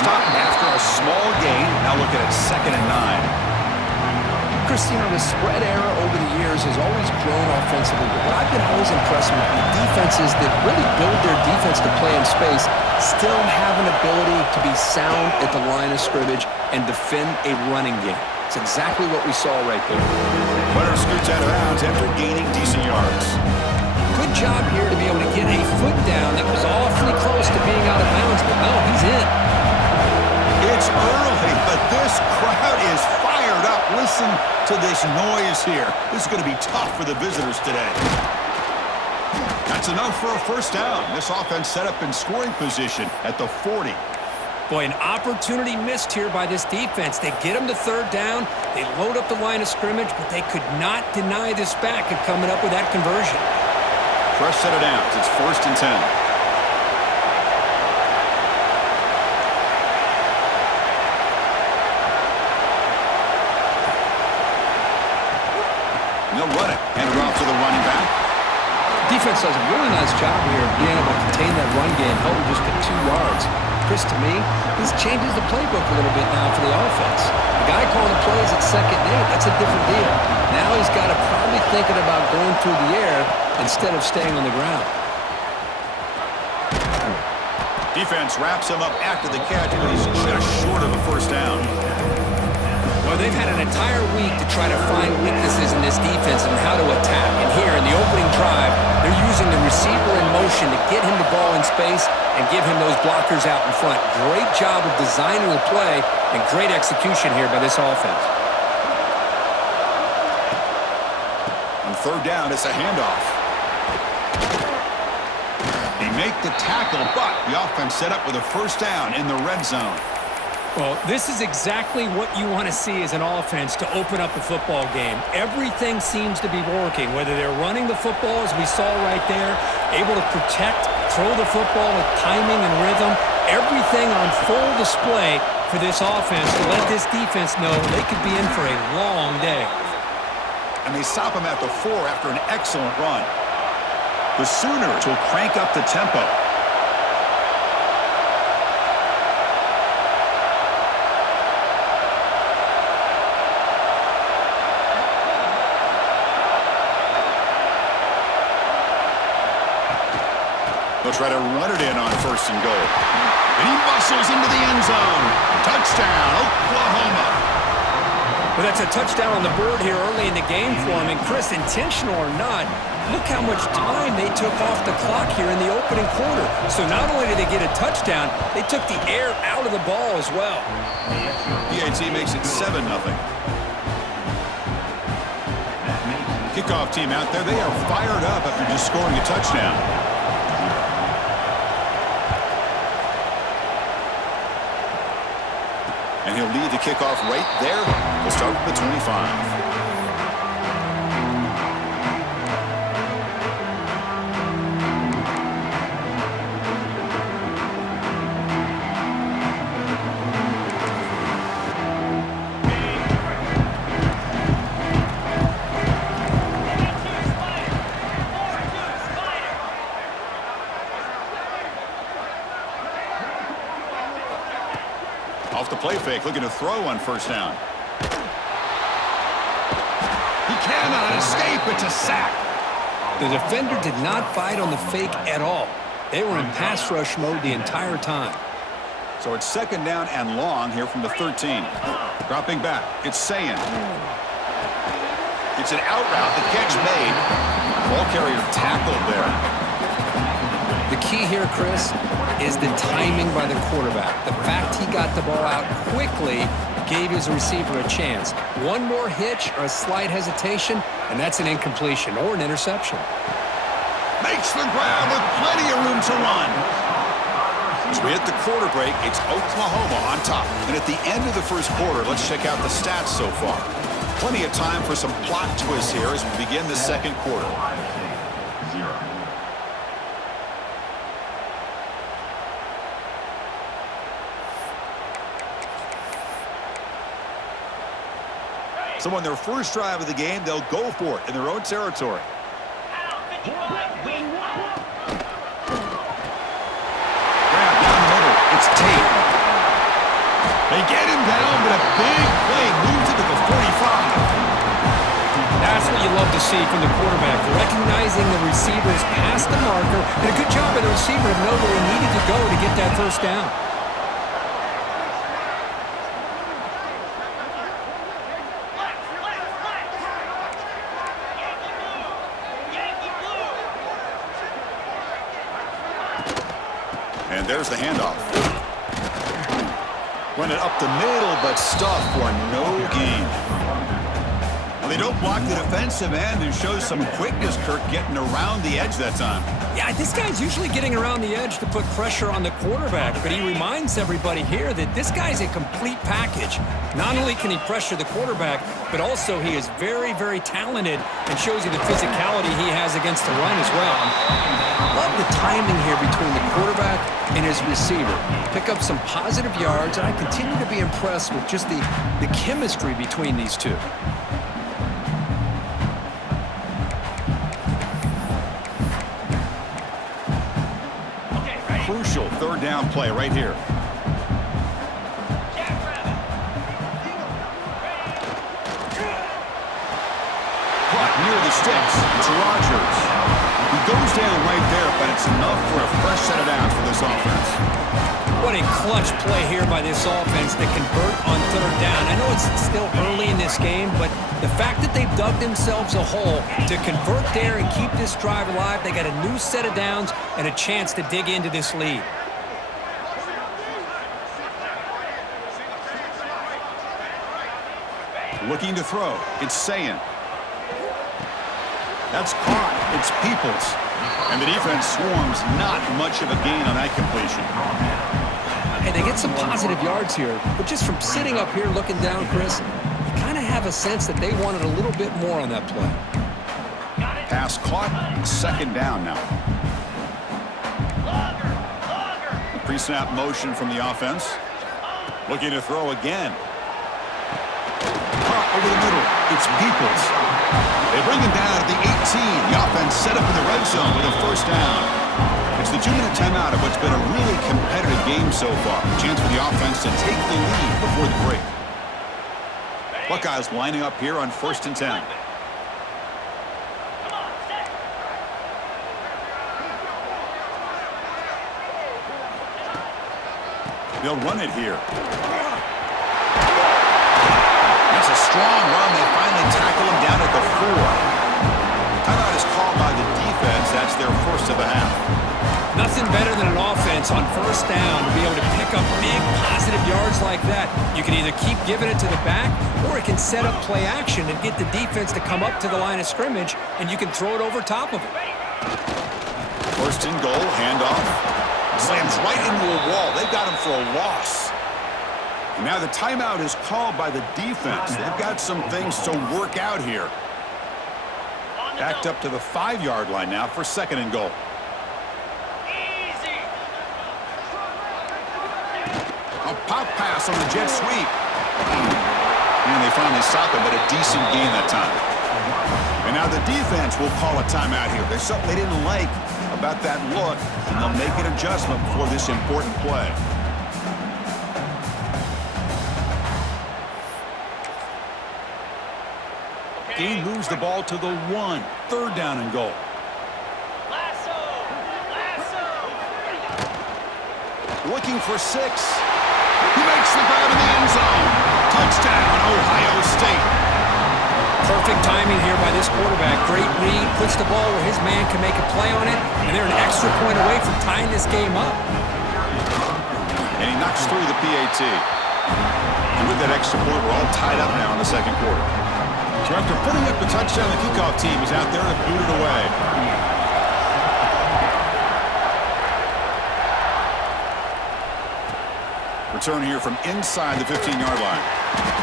stop after a small gain. Now looking at 2nd and 9. Christian, the spread era over the years has always grown offensively, but what I've been always impressed with the defenses that really build their defense to play in space still have an ability to be sound at the line of scrimmage and defend a running game. It's exactly what we saw right there. Runner scoots out of bounds after gaining decent yards. Good job here to be able to get a foot down that was awfully close to being out of bounds, but no, he's in. It's early, but this crowd is fired up. Listen to this noise here. This is going to be tough for the visitors today. That's enough for a first down. This offense set up in scoring position at the 40. Boy, an opportunity missed here by this defense. They get them to 3rd down. They load up the line of scrimmage, but they could not deny this back of coming up with that conversion. Fresh set of downs. It's 1st and 10. They'll run it. Hand it off to the running back. Defense does a really nice job here of being able to contain that run game, held him just at 2 yards. Chris, to me, this changes the playbook a little bit now for the offense. The guy calling the plays at 2nd and 8, that's a different deal. Now he's got to probably thinking about going through the air instead of staying on the ground. Defense wraps him up after the catch, but he's just short of a first down. Well, they've had an entire week to try to find weaknesses in this defense and how to attack. And here in the opening drive, they're using the receiver in motion to get him the ball in space and give him those blockers out in front. Great job of designing the play and great execution here by this offense. On 3rd down, it's a handoff. They make the tackle, but the offense set up with a first down in the red zone. Well, this is exactly what you want to see as an offense to open up a football game. Everything seems to be working, whether they're running the football, as we saw right there, able to protect, throw the football with timing and rhythm, everything on full display for this offense to let this defense know they could be in for a long day. And they stop him at the 4 after an excellent run. The Sooners will crank up the tempo. They'll try to run it in on 1st and goal. And he muscles into the end zone. Touchdown, Oklahoma. But that's a touchdown on the board here early in the game for him. And Chris, intentional or not, look how much time they took off the clock here in the opening quarter. So not only did they get a touchdown, they took the air out of the ball as well. PAT makes it 7-0. Kickoff team out there, they are fired up after just scoring a touchdown. And he'll lead the kickoff right there. We'll start with the 25. Off the play fake, looking to throw on 1st down. He cannot escape. It's a sack. The defender did not bite on the fake at all. They were in pass rush mode the entire time. So it's 2nd down and long here from the 13. Dropping back, it's Sayin. It's an out route. The catch made. Ball carrier tackled there. The key here, Chris, is the timing by the quarterback. The fact he got the ball out quickly gave his receiver a chance. One more hitch or a slight hesitation, and that's an incompletion or an interception. Makes the grab with plenty of room to run. As we hit the quarter break, it's Oklahoma on top. And at the end of the 1st quarter, let's check out the stats so far. Plenty of time for some plot twists here as we begin the 2nd quarter. So on their first drive of the game, they'll go for it in their own territory. Grab down middle. It's Tate. They get him down, but a big play moves it to the 45. That's what you love to see from the quarterback, recognizing the receiver's past the marker, and a good job by the receiver to know where he needed to go to get that first down. And there's the handoff. Run it up the middle, but stuff for no gain. Well, they don't block the defensive end and show some quickness, Kirk, getting around the edge that time. Yeah, this guy's usually getting around the edge to put pressure on the quarterback, but he reminds everybody here that this guy's a complete package. Not only can he pressure the quarterback, but also he is very, very talented and shows you the physicality he has against the run as well. Love the timing here between the quarterback and his receiver. Pick up some positive yards, and I continue to be impressed with just the chemistry between these two. Crucial third down play right here. Clock near the sticks. It's Rodgers. He goes down right there, but it's enough for a fresh set of downs for this offense. What a clutch play here by this offense to convert on third down. I know it's still early in this game, but the fact that they've dug themselves a hole to convert there and keep this drive alive, they got a new set of downs and a chance to dig into this lead. Looking to throw. It's Sayin. That's caught. It's Peoples. And the defense swarms. Not much of a gain on that completion. Hey, they get some positive yards here, but just from sitting up here looking down, Chris, you kind of have a sense that they wanted a little bit more on that play. Pass caught. Second down now. The pre-snap motion from the offense. Looking to throw again. Caught over the middle. It's Peoples. They bring him down at the 18. The offense set up in the red zone with a first down. It's the 2-minute timeout of what's been a really competitive game so far. Chance for the offense to take the lead before the break. Buckeyes lining up here on 1st and 10. They'll run it here. That's a strong run. They finally tackle him down at the 4. Timeout is called by the defense. That's their first of the half. Nothing better than an offense on first down to be able to pick up big positive yards like that. You can either keep giving it to the back, or it can set up play action and get the defense to come up to the line of scrimmage, and you can throw it over top of it. First and goal, handoff. Slams right into a wall. They got him for a loss. And now the timeout is called by the defense. They've got some things to work out here. Backed up to the 5-yard line now for second and goal. A pop pass on the jet sweep. And they finally stop it, but a decent gain that time. And now the defense will call a timeout here. There's something they didn't like about that look, and they'll make an adjustment before this important play. Gain moves the ball to the 1. Third down and goal. Looking for 6. He makes the grab in the end zone. Touchdown, Ohio State. Perfect timing here by this quarterback. Great read, puts the ball where his man can make a play on it, and they're an extra point away from tying this game up. And he knocks through the PAT. And with that extra point, we're all tied up now in the second quarter. So after putting up the touchdown, the kickoff team is out there to boot it away. Return here from inside the 15-yard line.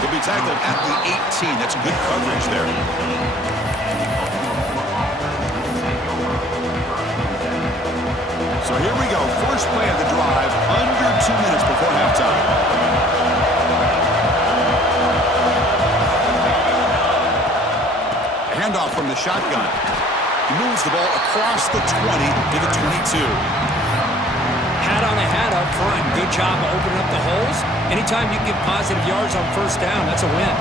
He'll be tackled at the 18. That's good coverage there. So here we go. First play of the drive, under 2 minutes before halftime. A handoff from the shotgun. He moves the ball across the 20 to the 22. Hat on a hat up front. Good job of opening up the holes. Anytime you can get positive yards on first down, that's a win.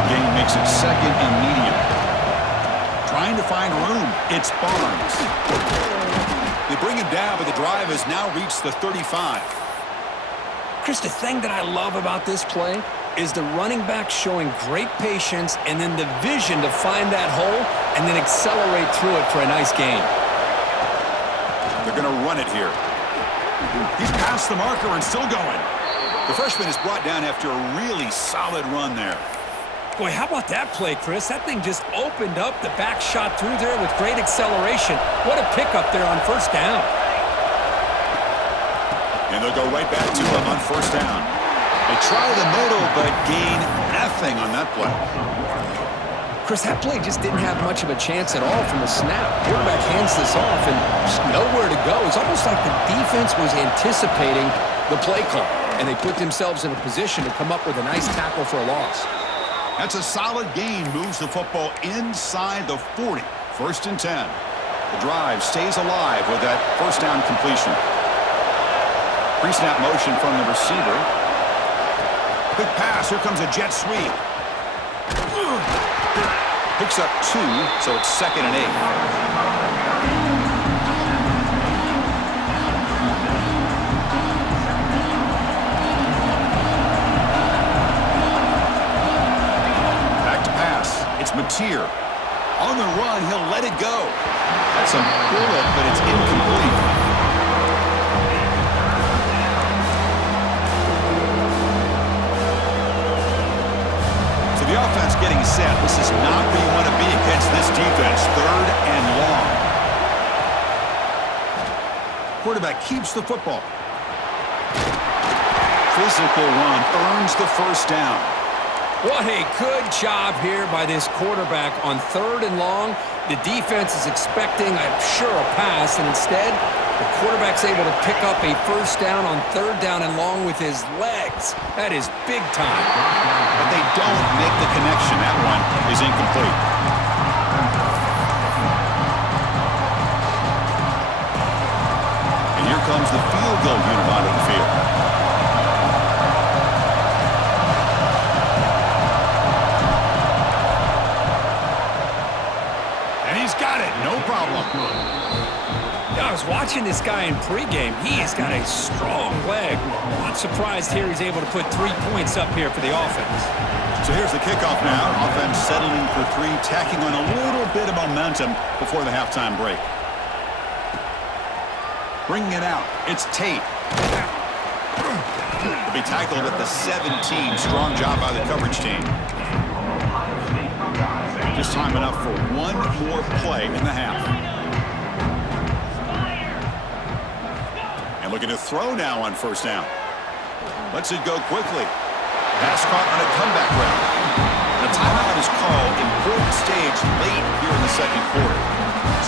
The game makes it second and medium. Trying to find room. It's Barnes. They bring him down, but the drive has now reached the 35. Chris, the thing that I love about this play is the running back showing great patience and then the vision to find that hole and then accelerate through it for a nice gain. They're going to run it here. He's past the marker and still going. The freshman is brought down after a really solid run there. Boy, how about that play, Chris? That thing just opened up. The back shot through there with great acceleration. What a pickup there on first down. And they'll go right back to him on first down. They try the middle, but gain nothing on that play. Chris, that play just didn't have much of a chance at all from the snap. Quarterback hands this off and just nowhere to go. It's almost like the defense was anticipating the play call, and they put themselves in a position to come up with a nice tackle for a loss. That's a solid gain. Moves the football inside the 40. First and 10. The drive stays alive with that first down completion. Pre-snap motion from the receiver. Quick pass. Here comes a jet sweep. Picks up 2, so it's second and 8. It's Mateer. On the run, he'll let it go. That's a bullet, but it's incomplete. So the offense getting set. This is not where you want to be against this defense. Third and long. Quarterback keeps the football. Physical run earns the first down. What a good job here by this quarterback on third and long. The defense is expecting, I'm sure, a pass, and instead, the quarterback's able to pick up a first down on third down and long with his legs. That is big time. But they don't make the connection. That one is incomplete. And here comes the field goal unit onto the field. No problem. I was watching this guy in pregame. He has got a strong leg. Not surprised here he's able to put 3 points up here for the offense. So here's the kickoff now. Offense settling for 3, tacking on a little bit of momentum before the halftime break. Bringing it out. It's Tate. To be tackled at the 17. Strong job by the coverage team. Just time enough for one more play in the half. And looking to throw now on first down. Lets it go quickly. Pass caught on a comeback route. And a timeout is called. Important stage late here in the second quarter.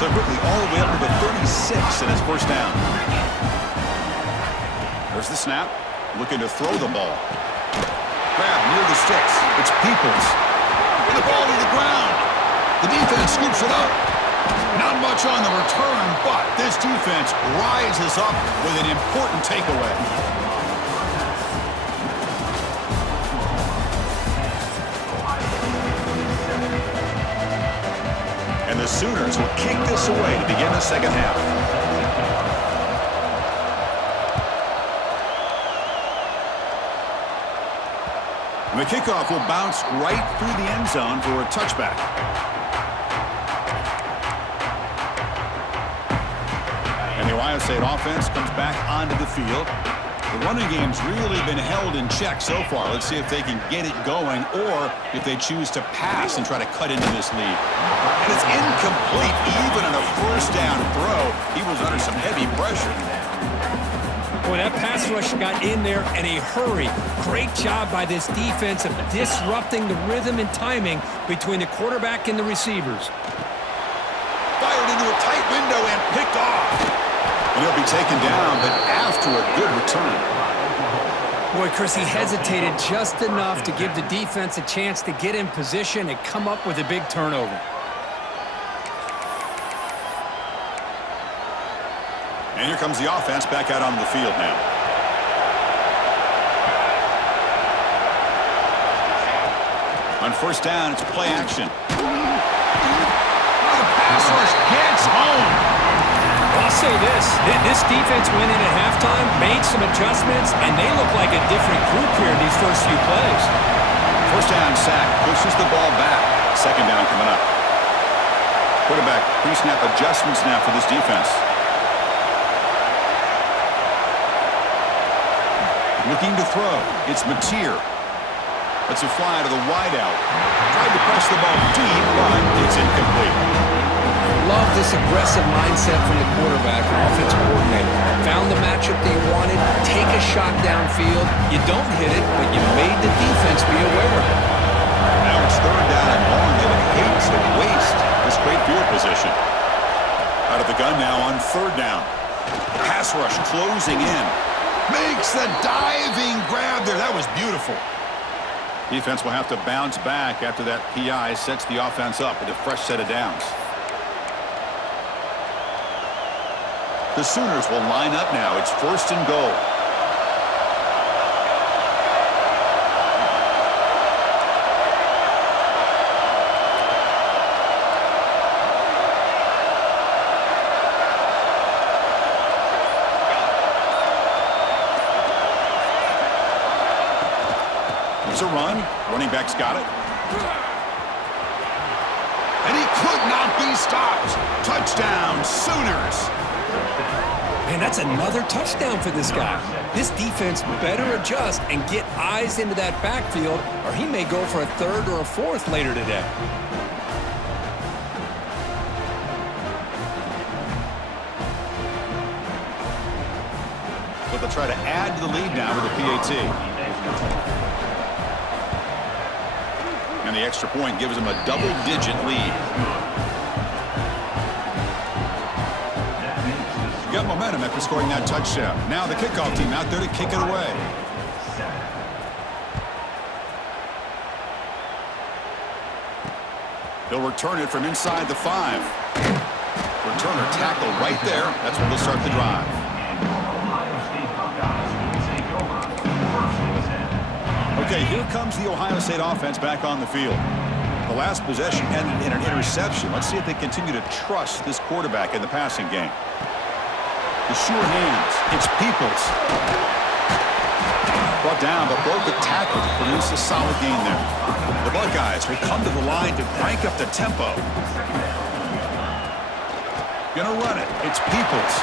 So quickly all the way up to the 36 and it's first down. There's the snap. Looking to throw the ball. Grab near the sticks. It's Peoples. And the ball to the ground. The defense scoops it up. Not much on the return, but this defense rises up with an important takeaway. And the Sooners will kick this away to begin the second half. And the kickoff will bounce right through the end zone for a touchback. And the Ohio State offense comes back onto the field. The running game's really been held in check so far. Let's see if they can get it going or if they choose to pass and try to cut into this lead. And it's incomplete. Even on a first down throw, he was under some heavy pressure. Boy, that pass rush got in there in a hurry. Great job by this defense of disrupting the rhythm and timing between the quarterback and the receivers. Fired into a tight window and picked off. And he'll be taken down, but after a good return. Boy, Chris, he hesitated just enough to give the defense a chance to get in position and come up with a big turnover. And here comes the offense back out on the field now. first down. It's play action. Oh, the pass rush gets home. I'll say this. This defense went in at halftime, made some adjustments, and they look like a different group here in these first few plays. First down sack. Pushes the ball back. Second down coming up. Quarterback pre-snap adjustments now for this defense. Looking to throw. It's Mateer. Let's a fly to the wideout. Tried to press the ball deep, but it's incomplete. Love this aggressive mindset from the quarterback and offensive coordinator. Found the matchup that you wanted. Take a shot downfield. You don't hit it, but you made the defense be aware of it. Now it's third down and long. They would hate to waste this great field position. Out of the gun now on third down. Pass rush closing in. Makes the diving grab there. That was beautiful. Defense will have to bounce back after that PI sets the offense up with a fresh set of downs. The Sooners will line up now. It's first and goal. There's a run. Running back's got it. And he could not be stopped. Touchdown, Sooners. Man, that's another touchdown for this guy. This defense better adjust and get eyes into that backfield, or he may go for a third or a fourth later today. So they'll try to add to the lead now with a PAT. And the extra point gives them a double-digit lead. Got momentum after scoring that touchdown. Now the kickoff team out there to kick it away. They'll return it from inside the 5. Returner tackle right there. That's when they'll start the drive. Okay, here comes the Ohio State offense back on the field. The last possession ended in an interception. Let's see if they continue to trust this quarterback in the passing game. The sure hands. It's Peoples. Brought down, but broke the tackle to produce a solid gain there. The Buckeyes will come to the line to crank up the tempo. Gonna run it. It's Peoples.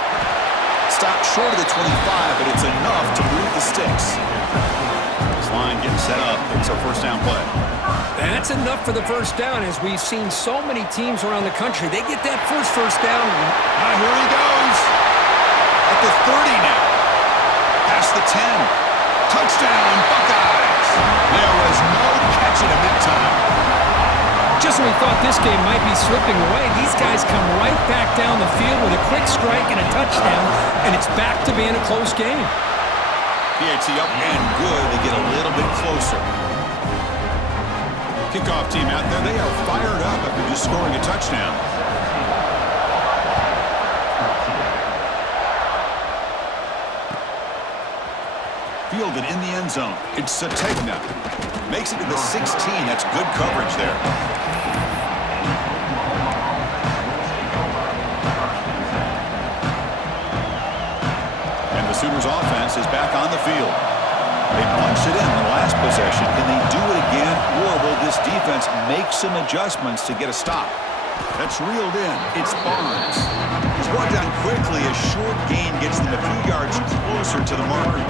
Stopped short of the 25, but it's enough to move the sticks. This line getting set up. It's a first down play. That's enough for the first down, as we've seen so many teams around the country. They get that first down. Here he goes. At the 30 now. Past the 10. Touchdown, Buckeyes. There was no catching him that time. Just when we thought this game might be slipping away, these guys come right back down the field with a quick strike and a touchdown, and it's back to being a close game. PAT up and good. They get a little bit closer. Kickoff team out there. They are fired up after just scoring a touchdown. Fielded in the end zone. It's Sategna. Makes it to the 16. That's good coverage there. And the Sooners offense is back on the field. They punched it in the last possession. Can they do it again, or will this defense make some adjustments to get a stop? That's reeled in. It's Barnes. He's brought down quickly. A short gain gets them a few yards closer to the marker.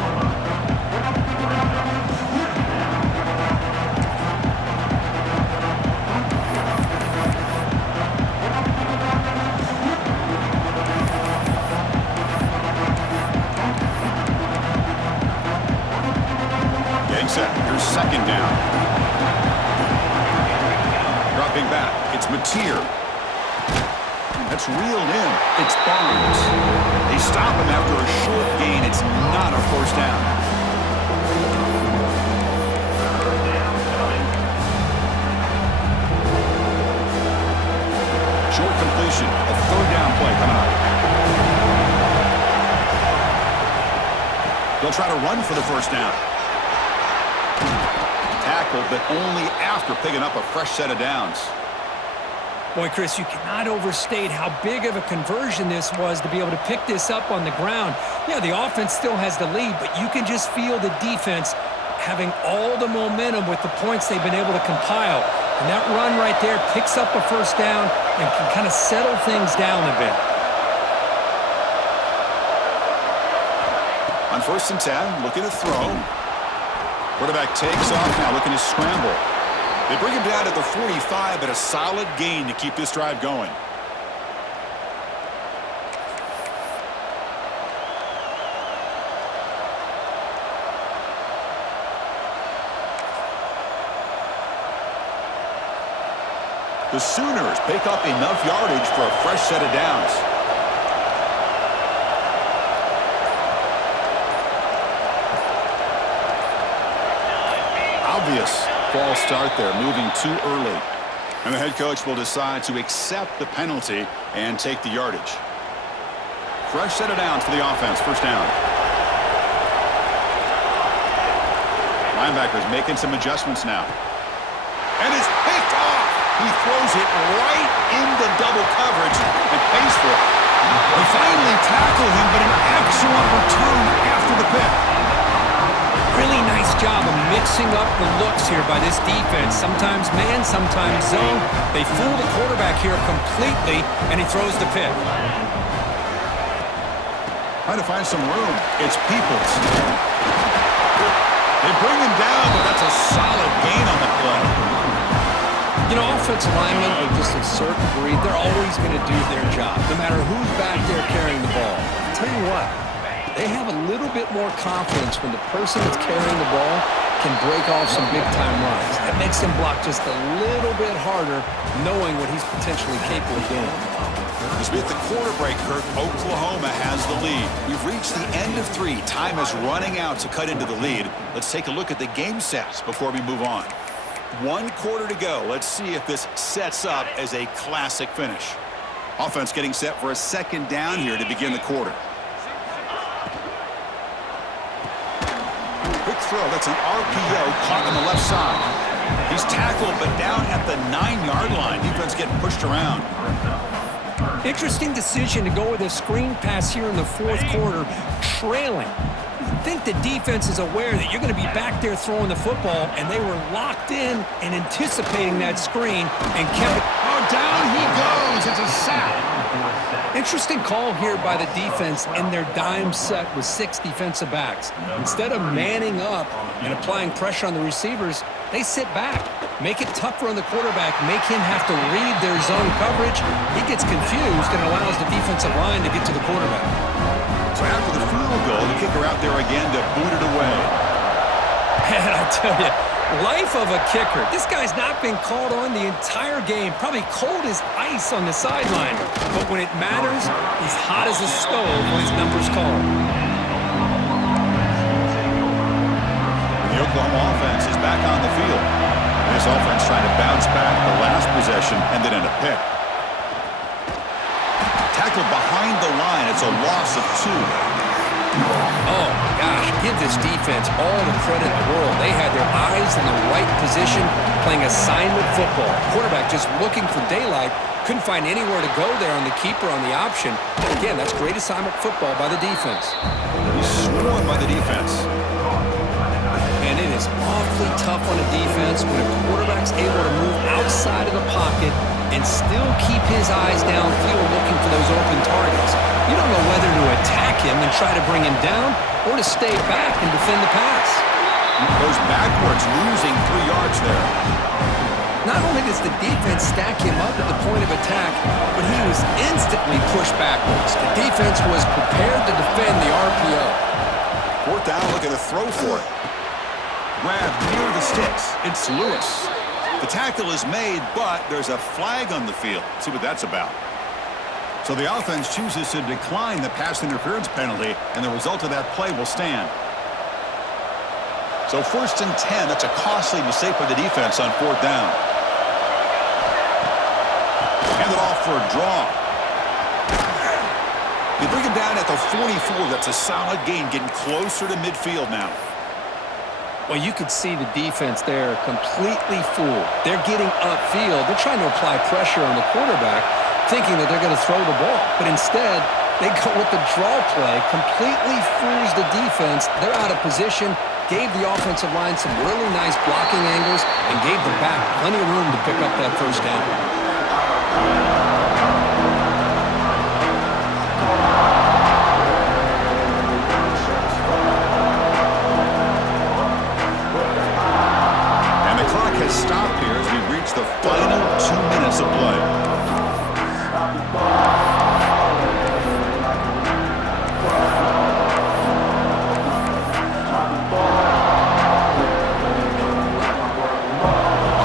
Here's second down. Dropping back. It's Mateer. That's reeled in. It's Barnes. They stop him after a short gain. It's not a first down. Short completion. A third down play coming up. They'll try to run for the first down. tackle, but only after picking up a fresh set of downs. Boy, Chris, you cannot overstate how big of a conversion this was to be able to pick this up on the ground. Yeah, the offense still has the lead, but you can just feel the defense having all the momentum with the points they've been able to compile. And that run right there picks up a first down and can kind of settle things down a bit. On 1st and 10, looking to throw. Quarterback takes off now, looking to scramble. They bring him down at the 45, but a solid gain to keep this drive going. The Sooners pick up enough yardage for a fresh set of downs. Obvious false start there, moving too early. And the head coach will decide to accept the penalty and take the yardage. Fresh set of downs for the offense, first down. Linebackers making some adjustments now. And it's picked off. He throws it right into double coverage and pays for it. They finally tackle him, but an excellent return after the pick. Really nice job of mixing up the looks here by this defense. Sometimes man, sometimes zone. They fool the quarterback here completely, and he throws the pick. Trying to find some room. It's Peoples. They bring him down, but that's a solid gain on the play. You know, offensive linemen are just a certain breed. They're always going to do their job, no matter who's back there carrying the ball. I'll tell you what. They have a little bit more confidence when the person that's carrying the ball can break off some big-time runs. That makes them block just a little bit harder, knowing what he's potentially capable of doing. As we hit the quarter break, Kirk, Oklahoma has the lead. We've reached the end of 3. Time is running out to cut into the lead. Let's take a look at the game sets before we move on. 1 quarter to go. Let's see if this sets up as a classic finish. Offense getting set for a second down here to begin the quarter. Quick throw. That's an RPO caught on the left side. He's tackled, but down at the 9-yard line. Defense getting pushed around. Interesting decision to go with a screen pass here in the 4th quarter, trailing. I think the defense is aware that you're going to be back there throwing the football, and they were locked in and anticipating that screen and kept it. Oh, down he goes. It's a sack. Interesting call here by the defense in their dime set with 6 defensive backs. Instead of manning up and applying pressure on the receivers, they sit back, make it tougher on the quarterback, make him have to read their zone coverage. He gets confused and allows the defensive line to get to the quarterback. So after the field goal, the kicker out there again to boot it away. And I tell you, life of a kicker. This guy's not been called on the entire game. Probably cold as ice on the sideline. But when it matters, he's hot as a stove when his number's called. The Oklahoma offense is back on the field. And this offense trying to bounce back the last possession, ended in a pick. Tackled behind the line. It's a loss of 2. Oh, my gosh. Give this defense all the credit in the world. They had their eyes in the right position, playing assignment football. Quarterback just looking for daylight. Couldn't find anywhere to go there on the keeper on the option. Again, that's great assignment football by the defense. He's swarmed by the defense. And it is awfully tough on a defense when a quarterback's able to move outside of the pocket and still keep his eyes downfield looking for those open targets. You don't know whether to attack him and try to bring him down or to stay back and defend the pass. Goes backwards, losing 3 yards there. Not only does the defense stack him up at the point of attack, but he was instantly pushed backwards. The defense was prepared to defend the RPO. 4th down, looking to throw for it. Grab near the sticks. It's Lewis. The tackle is made, but there's a flag on the field. Let's see what that's about. So the offense chooses to decline the pass interference penalty, and the result of that play will stand. So 1st and 10, that's a costly mistake by the defense on 4th down. Hand it off for a draw. They bring him down at the 44. That's a solid gain, getting closer to midfield now. Well, you could see the defense there completely fooled. They're getting upfield. They're trying to apply pressure on the quarterback, thinking that they're going to throw the ball. But instead, they go with the draw play, completely fools the defense. They're out of position, gave the offensive line some really nice blocking angles, and gave the back plenty of room to pick up that first down. Stop here as we reach the final 2 minutes of play.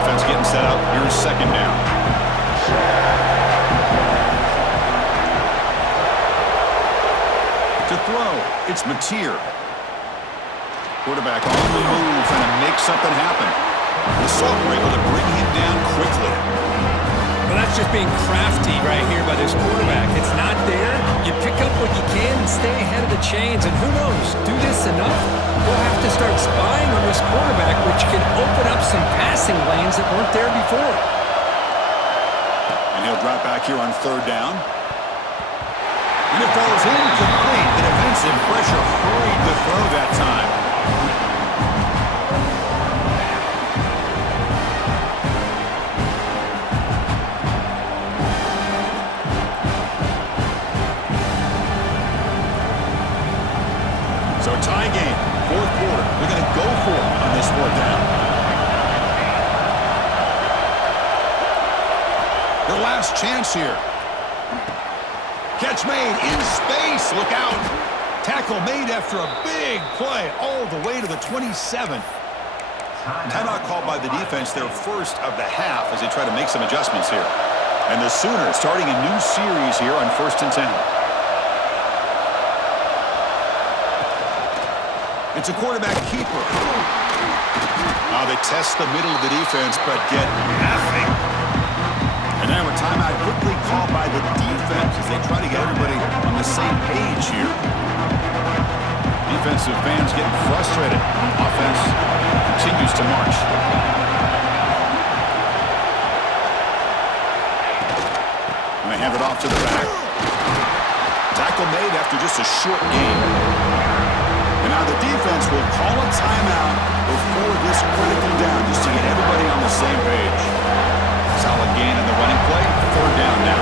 Offense getting set up. Here's second down. To throw, it's Mateer. Quarterback on the move, trying to make something happen. The Saints were able to bring him down quickly. Well, that's just being crafty right here by this quarterback. It's not there. You pick up what you can and stay ahead of the chains. And who knows, do this enough, we'll have to start spying on this quarterback, which can open up some passing lanes that weren't there before. And he'll drop back here on third down. And it falls incomplete. The defensive pressure hurried the throw that time. So tie game, fourth quarter. They're going to go for it on this fourth down. Their last chance here. Catch made in space. Look out. Tackle made after a big play all the way to the 27. Timeout called by the defense, their first of the half, as they try to make some adjustments here. And the Sooners starting a new series here on 1st and 10. It's a quarterback keeper. They test the middle of the defense, but get nothing. And now a timeout quickly called by the defense as they try to get everybody on the same page here. Defensive fans getting frustrated. Offense continues to march. And they hand it off to the back. Tackle made after just a short game. And now the defense will call a timeout before this critical down just to get everybody on the same page. Solid gain in the running play. Third down now.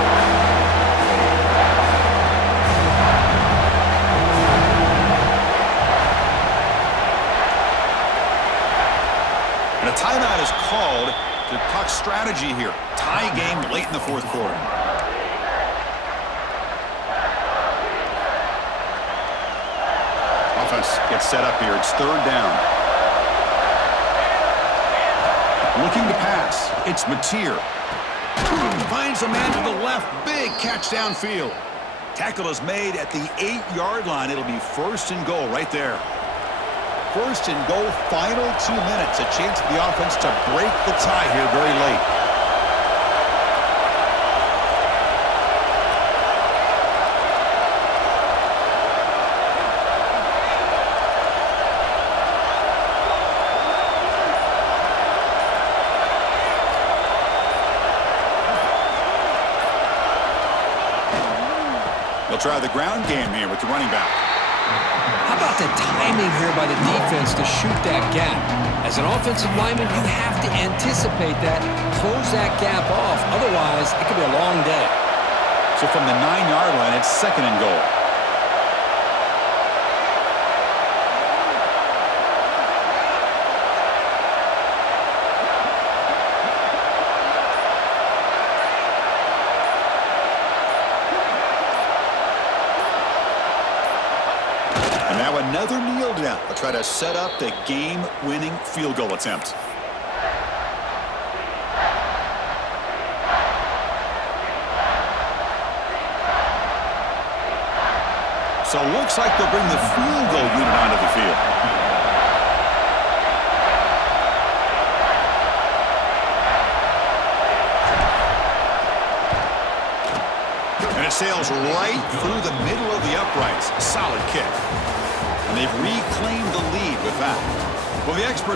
And a timeout is called to talk strategy here. Tie game late in the fourth quarter. Gets set up here. It's third down. Looking to pass. It's Mateer. Finds a man to the left. Big catch downfield. Tackle is made at the 8-yard line. It'll be 1st and goal right there. 1st and goal, final 2 minutes. A chance for the offense to break the tie here very late. They'll try the ground game here with the running back. How about the timing here by the defense to shoot that gap? As an offensive lineman, you have to anticipate that, close that gap off. Otherwise, it could be a long day. So from the 9-yard line, it's 2nd and goal. And now another kneel down to try to set up the game-winning field goal attempt. So it looks like they'll bring the field goal unit onto the field. And it sails right through the middle of the uprights. Solid kick. And they've reclaimed the lead with that. Well, the experts